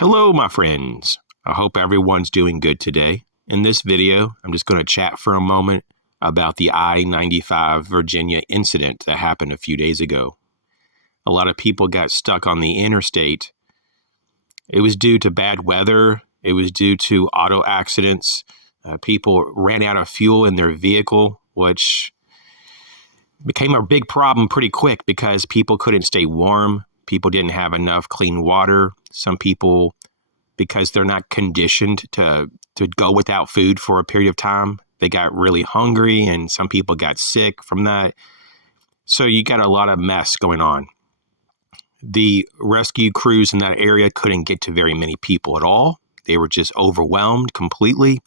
Hello, my friends. I hope everyone's doing good today. In this video, I'm just going to chat for a moment about the I-95 Virginia incident that happened a few days ago. A lot of people got stuck on the interstate. It was due to bad weather. It was due to auto accidents. People ran out of fuel in their vehicle, which became a big problem pretty quick because people couldn't stay warm. People didn't have enough clean water. Some people, because they're not conditioned to go without food for a period of time, they got really hungry, and some people got sick from that. So you got a lot of mess going on. The rescue crews in that area couldn't get to very many people at all. They were just overwhelmed completely.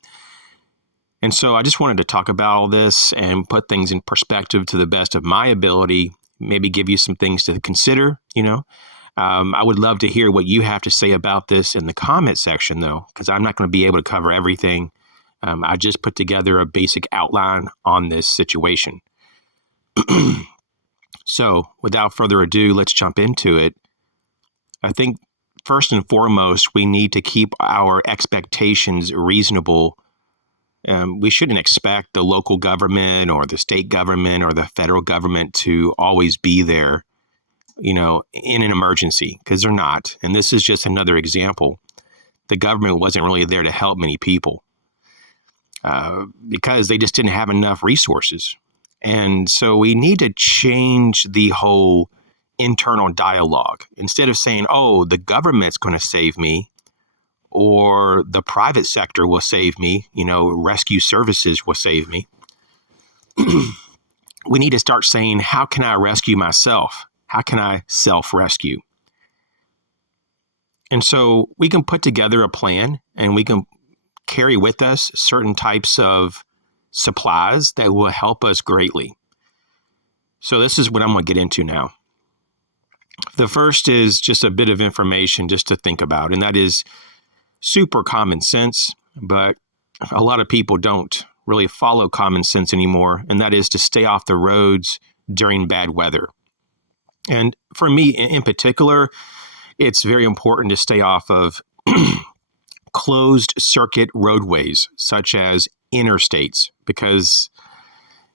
And so I just wanted to talk about all this and put things in perspective to the best of my ability, maybe give you some things to consider, I would love to hear what you have to say about this in the comment section, though, because I'm not going to be able to cover everything. I just put together a basic outline on this situation. So without further ado, let's jump into it. I think first and foremost, we need to keep our expectations reasonable. We shouldn't expect the local government or the state government or the federal government to always be there, in an emergency, because they're not. And this is just another example. The government wasn't really there to help many people because they just didn't have enough resources. And so we need to change the whole internal dialogue. Instead of saying, oh, the government's going to save me, or the private sector will save me, rescue services will save me. We need to start saying, how can I rescue myself? How can I self-rescue? And so we can put together a plan, and we can carry with us certain types of supplies that will help us greatly. So this is what I'm going to get into now. The first is just a bit of information just to think about, and that is super common sense, but a lot of people don't really follow common sense anymore, and that is to stay off the roads during bad weather. And for me in particular, it's very important to stay off of closed circuit roadways, such as interstates, because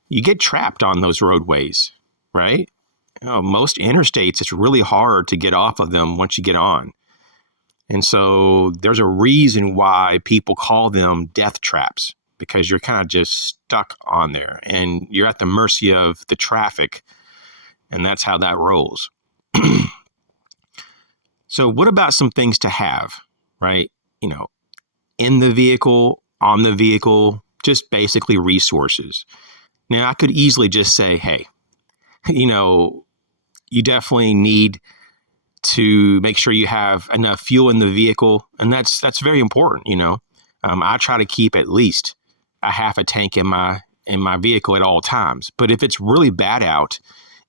you get trapped on those roadways, right? Most interstates, it's really hard to get off of them once you get on. And so there's a reason why people call them death traps, because you're kind of just stuck on there and you're at the mercy of the traffic. And that's how that rolls. So what about some things to have, right? In the vehicle, on the vehicle, just basically resources. Now, I could easily just say, hey, you definitely need to make sure you have enough fuel in the vehicle. And that's very important. I try to keep at least a half a tank in my vehicle at all times. But if it's really bad out,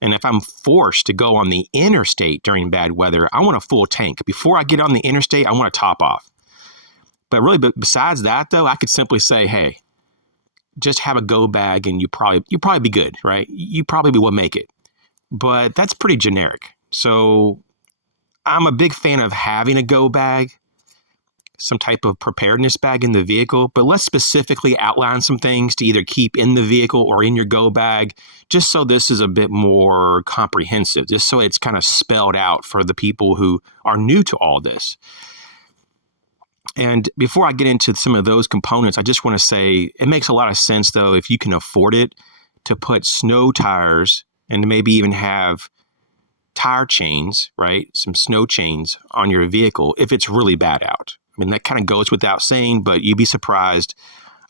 and if I'm forced to go on the interstate during bad weather, I want a full tank. Before I get on the interstate, I want to top off. But really, besides that, though, I could simply say, hey, just have a go bag and you probably be good, right? You probably will make it. But that's pretty generic. So I'm a big fan of having a go bag, some type of preparedness bag in the vehicle, but let's specifically outline some things to either keep in the vehicle or in your go bag, just so this is a bit more comprehensive, just so it's kind of spelled out for the people who are new to all this. And before I get into some of those components, I just want to say it makes a lot of sense, though, if you can afford it, to put snow tires and maybe even have tire chains, right? Some snow chains on your vehicle if it's really bad out. I mean, that kind of goes without saying, but you'd be surprised.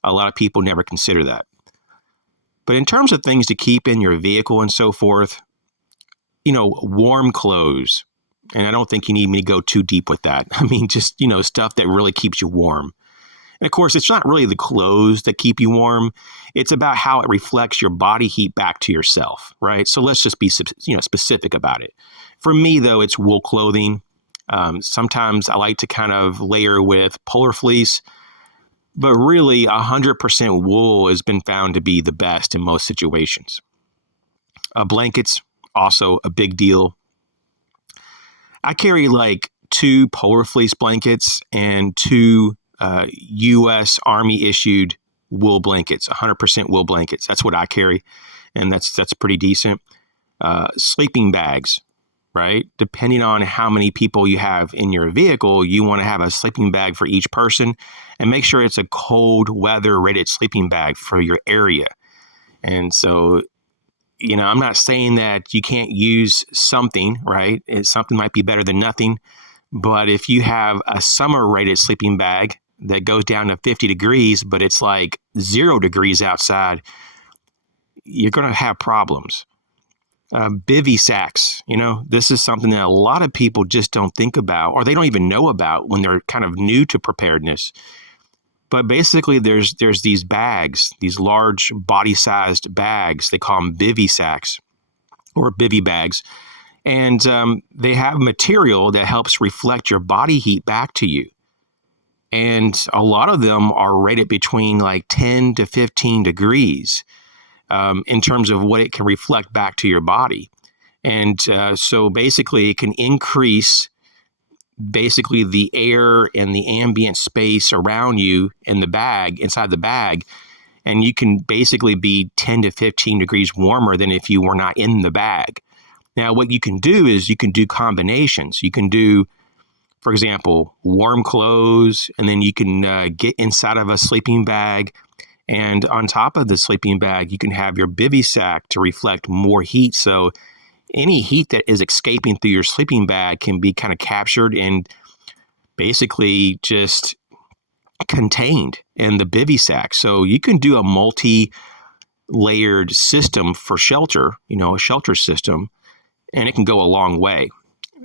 A lot of people never consider that. But in terms of things to keep in your vehicle and so forth, warm clothes. And I don't think you need me to go too deep with that. I mean, just, stuff that really keeps you warm. And of course, it's not really the clothes that keep you warm. It's about how it reflects your body heat back to yourself, right? So let's just be, specific about it. For me, though, it's wool clothing. Sometimes I like to kind of layer with polar fleece, but really 100% wool has been found to be the best in most situations. Blankets, also a big deal. I carry like 2 Polar Fleece blankets and 2 U.S. Army issued wool blankets, 100% wool blankets. That's what I carry, and that's pretty decent. Sleeping bags, right? Depending on how many people you have in your vehicle, you want to have a sleeping bag for each person, and make sure it's a cold weather rated sleeping bag for your area. And so, I'm not saying that you can't use something, right? Something might be better than nothing. But if you have a summer rated sleeping bag that goes down to 50 degrees, but it's like 0 degrees outside, you're going to have problems. Bivy sacks, this is something that a lot of people just don't think about, or they don't even know about when they're kind of new to preparedness. But basically, there's these bags, these large body-sized bags. They call them bivy sacks or bivy bags. And they have material that helps reflect your body heat back to you. And a lot of them are rated between like 10 to 15 degrees in terms of what it can reflect back to your body. And so basically, it can increase the air and the ambient space around you in the bag, inside the bag, and you can basically be 10 to 15 degrees warmer than if you were not in the bag. Now, what you can do is you can do combinations. You can do, for example, warm clothes, and then you can get inside of a sleeping bag, and on top of the sleeping bag, you can have your bivy sack to reflect more heat. So any heat that is escaping through your sleeping bag can be kind of captured and basically just contained in the bivy sack. So you can do a multi-layered system for shelter, a shelter system, and it can go a long way.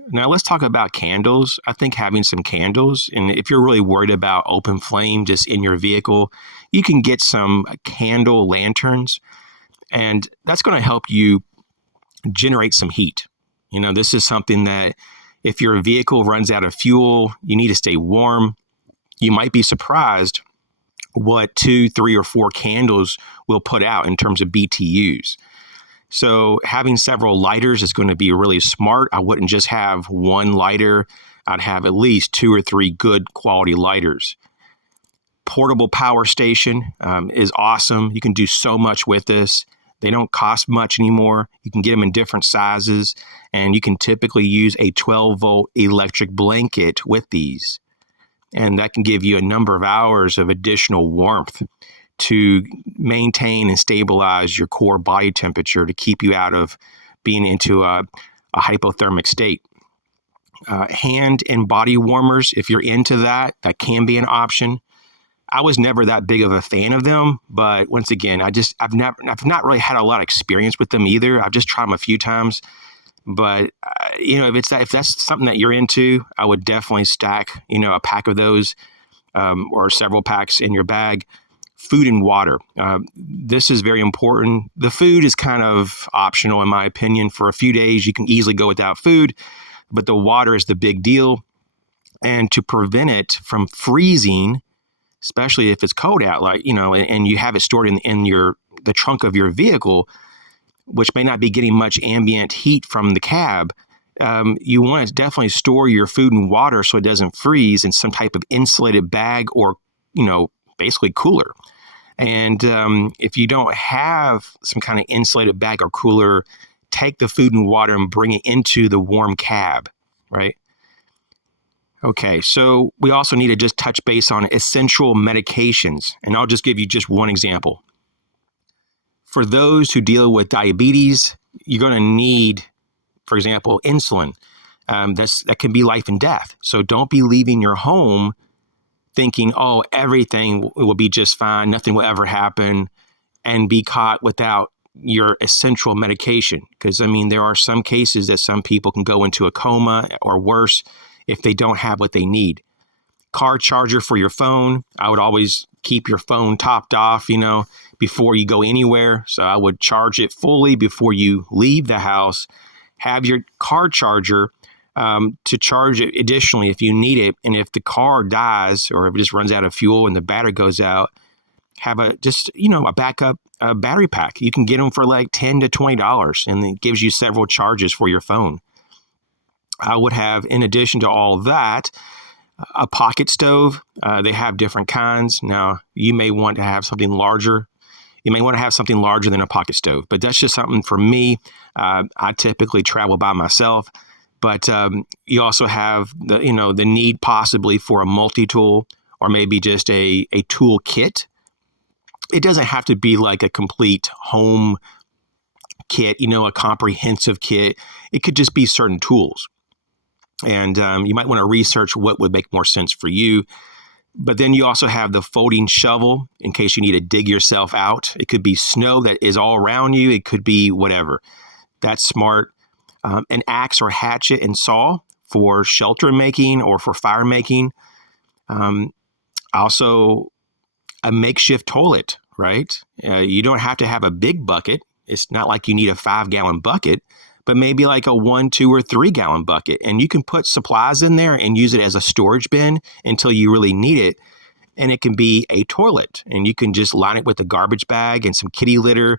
Now let's talk about candles. I think having some candles, and if you're really worried about open flame just in your vehicle, you can get some candle lanterns, and that's going to help you generate some heat. This is something that if your vehicle runs out of fuel, you need to stay warm. You might be surprised what 2, 3, or 4 candles will put out in terms of BTUs. So having several lighters is going to be really smart. I wouldn't just have one lighter. I'd have at least 2 or 3 good quality lighters. Portable power station is awesome. You can do so much with this. They don't cost much anymore. You can get them in different sizes, and you can typically use a 12-volt electric blanket with these. And that can give you a number of hours of additional warmth to maintain and stabilize your core body temperature to keep you out of being into a hypothermic state. Hand and body warmers, if you're into that, that can be an option. I was never that big of a fan of them, but once again, I've not really had a lot of experience with them either. I've just tried them a few times, but if that's something that you're into, I would definitely stack a pack of those or several packs in your bag. Food and water. This is very important. The food is kind of optional, in my opinion. For a few days, you can easily go without food, but the water is the big deal. And to prevent it from freezing, especially if it's cold out, and you have it stored in the trunk of your vehicle, which may not be getting much ambient heat from the cab, you want to definitely store your food and water so it doesn't freeze in some type of insulated bag or, basically cooler. And if you don't have some kind of insulated bag or cooler, take the food and water and bring it into the warm cab, right? Okay, so we also need to just touch base on essential medications, and I'll just give you just one example. For those who deal with diabetes, you're going to need, for example, insulin. That can be life and death. So don't be leaving your home thinking, oh, everything will be just fine, nothing will ever happen, and be caught without your essential medication. Because, there are some cases that some people can go into a coma or worse if they don't have what they need. Car charger for your phone. I would always keep your phone topped off, before you go anywhere. So I would charge it fully before you leave the house. Have your car charger to charge it additionally if you need it. And if the car dies or if it just runs out of fuel and the battery goes out, have a backup battery pack. You can get them for like $10 to $20, and it gives you several charges for your phone. I would have, in addition to all that, a pocket stove. They have different kinds. Now, you may want to have something larger. You may want to have something larger than a pocket stove, but that's just something for me. I typically travel by myself, but you also have the need possibly for a multi-tool or maybe just a tool kit. It doesn't have to be like a complete home kit, a comprehensive kit. It could just be certain tools. And you might want to research what would make more sense for you. But then you also have the folding shovel in case you need to dig yourself out. It could be snow that is all around you. It could be whatever. That's smart. An axe or hatchet and saw for shelter making or for fire making. Also, a makeshift toilet, right? You don't have to have a big bucket. It's not like you need a 5-gallon bucket, but maybe like a 1, 2, or 3-gallon bucket. And you can put supplies in there and use it as a storage bin until you really need it. And it can be a toilet. And you can just line it with a garbage bag and some kitty litter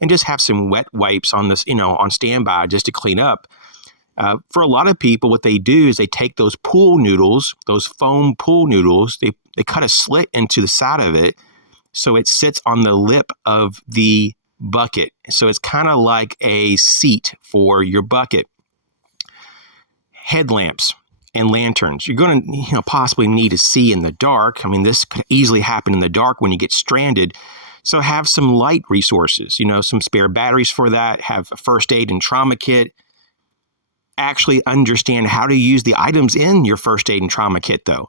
and just have some wet wipes on this, on standby just to clean up. For a lot of people, what they do is they take those pool noodles, those foam pool noodles, they cut a slit into the side of it so it sits on the lip of the bucket. So it's kind of like a seat for your bucket. Headlamps and lanterns. You're going to possibly need to see in the dark. I mean, this could easily happen in the dark when you get stranded. So have some light resources, some spare batteries for that. Have a first aid and trauma kit. Actually understand how to use the items in your first aid and trauma kit, though.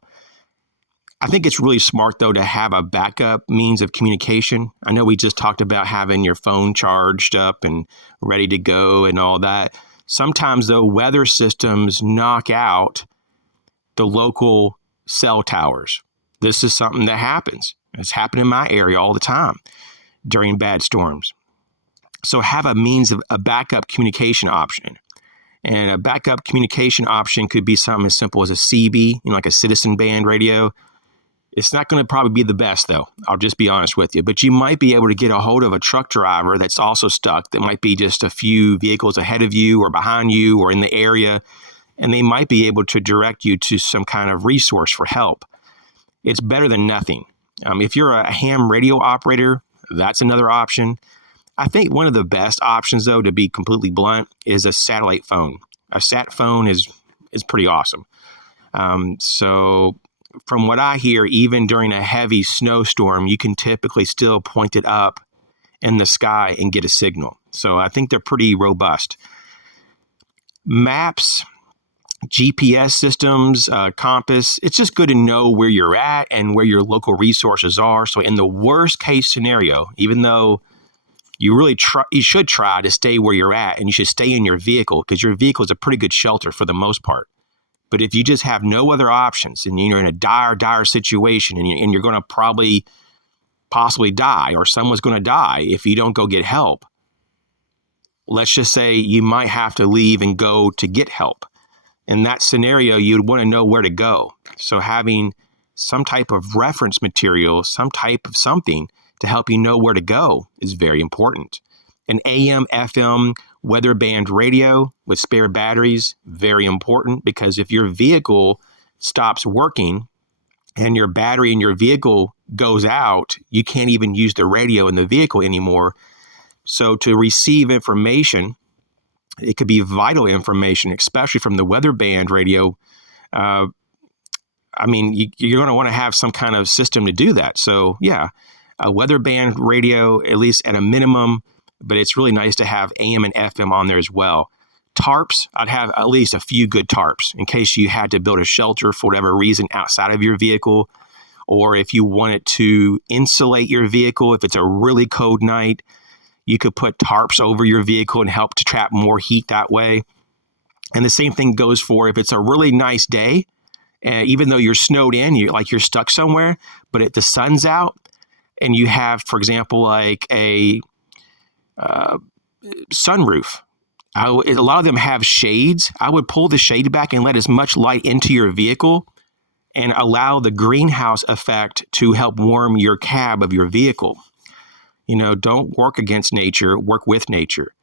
I think it's really smart, though, to have a backup means of communication. I know we just talked about having your phone charged up and ready to go and all that. Sometimes, though, weather systems knock out the local cell towers. This is something that happens. It's happened in my area all the time during bad storms. So have a means of a backup communication option. And a backup communication option could be something as simple as a CB, like a citizen band radio. It's not going to probably be the best, though. I'll just be honest with you. But you might be able to get a hold of a truck driver that's also stuck. That might be just a few vehicles ahead of you or behind you or in the area. And they might be able to direct you to some kind of resource for help. It's better than nothing. If you're a ham radio operator, that's another option. I think one of the best options, though, to be completely blunt, is a satellite phone. A sat phone is pretty awesome. So from what I hear, even during a heavy snowstorm, you can typically still point it up in the sky and get a signal. So I think they're pretty robust. Maps, GPS systems, compass, it's just good to know where you're at and where your local resources are. So in the worst case scenario, even though you should try to stay where you're at and you should stay in your vehicle because your vehicle is a pretty good shelter for the most part. But if you just have no other options and you're in a dire situation and you're going to possibly die or someone's going to die if you don't go get help, let's just say you might have to leave and go to get help. In that scenario, you'd want to know where to go. So having some type of reference material, some type of something to help you know where to go is very important. An AM, FM, weather band radio with spare batteries, very important because if your vehicle stops working and your battery in your vehicle goes out, you can't even use the radio in the vehicle anymore. So to receive information, it could be vital information, especially from the weather band radio. You're going to want to have some kind of system to do that. So yeah, a weather band radio, at least at a minimum, but it's really nice to have AM and FM on there as well. Tarps, I'd have at least a few good tarps in case you had to build a shelter for whatever reason outside of your vehicle, or if you wanted to insulate your vehicle, if it's a really cold night, you could put tarps over your vehicle and help to trap more heat that way. And the same thing goes for if it's a really nice day, even though you're snowed in, you're stuck somewhere, but the sun's out and you have, for example, like a sunroof. A lot of them have shades. I would pull the shade back and let as much light into your vehicle and allow the greenhouse effect to help warm your cab of your vehicle. Don't work against nature, work with nature.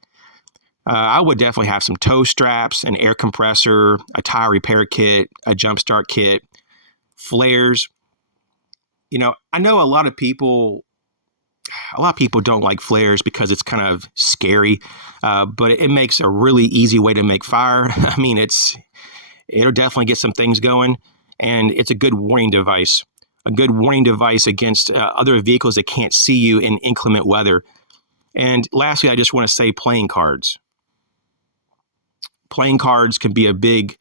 I would definitely have some toe straps, an air compressor, a tire repair kit, a jump start kit, flares. I know a lot of people don't like flares because it's kind of scary, but it makes a really easy way to make fire. I mean, it'll definitely get some things going, and it's a good warning device. A good warning device against other vehicles that can't see you in inclement weather. And lastly, I just want to say playing cards. Playing cards can be a big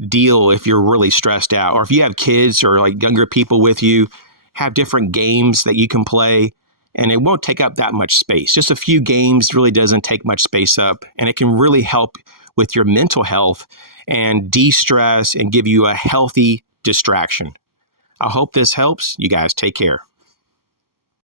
deal if you're really stressed out, or if you have kids or like younger people with you, have different games that you can play, and it won't take up that much space. Just a few games really doesn't take much space up, and it can really help with your mental health and de-stress and give you a healthy distraction. I hope this helps. You guys take care.